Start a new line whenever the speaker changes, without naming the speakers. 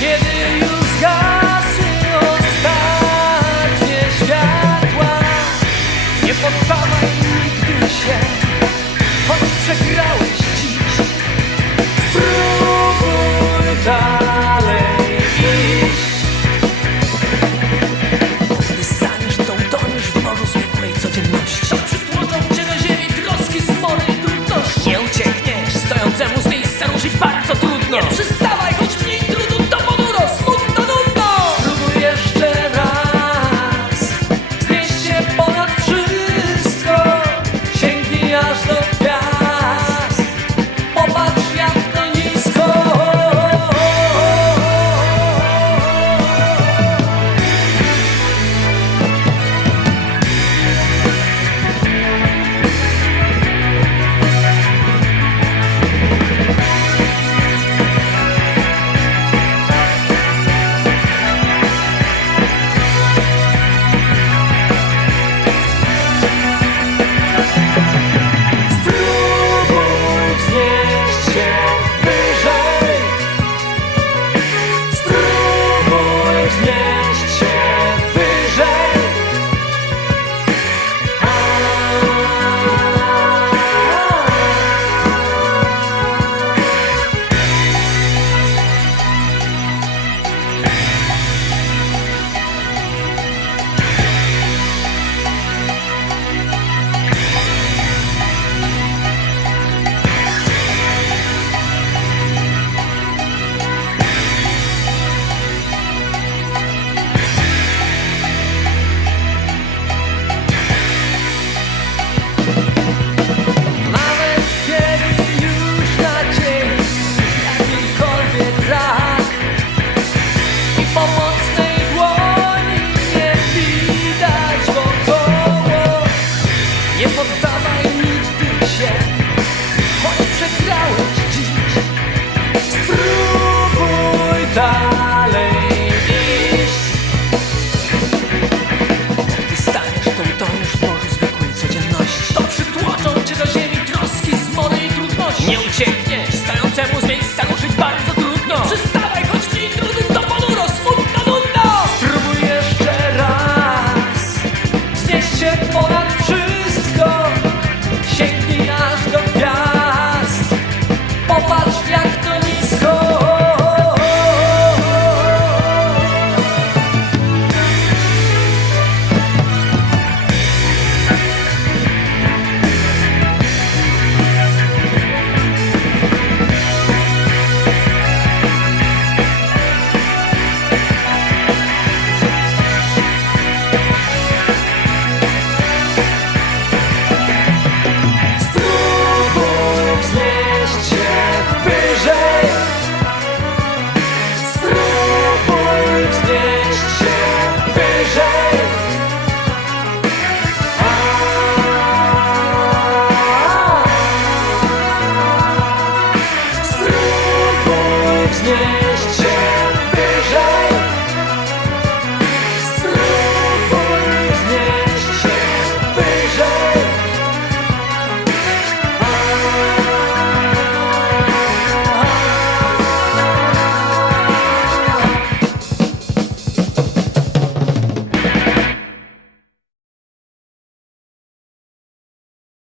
Kiedy już gasły ostatnie światła Nie poddawaj nigdy się Choć przegrałeś dziś. Spróbuj dalej iść. Gdy staniesz tą toniesz w morzu zwykłej codzienności. To przytłoczą cię do ziemi troski, spory i trudności Nie uciekniesz stojącemu z Chcę użyć tu time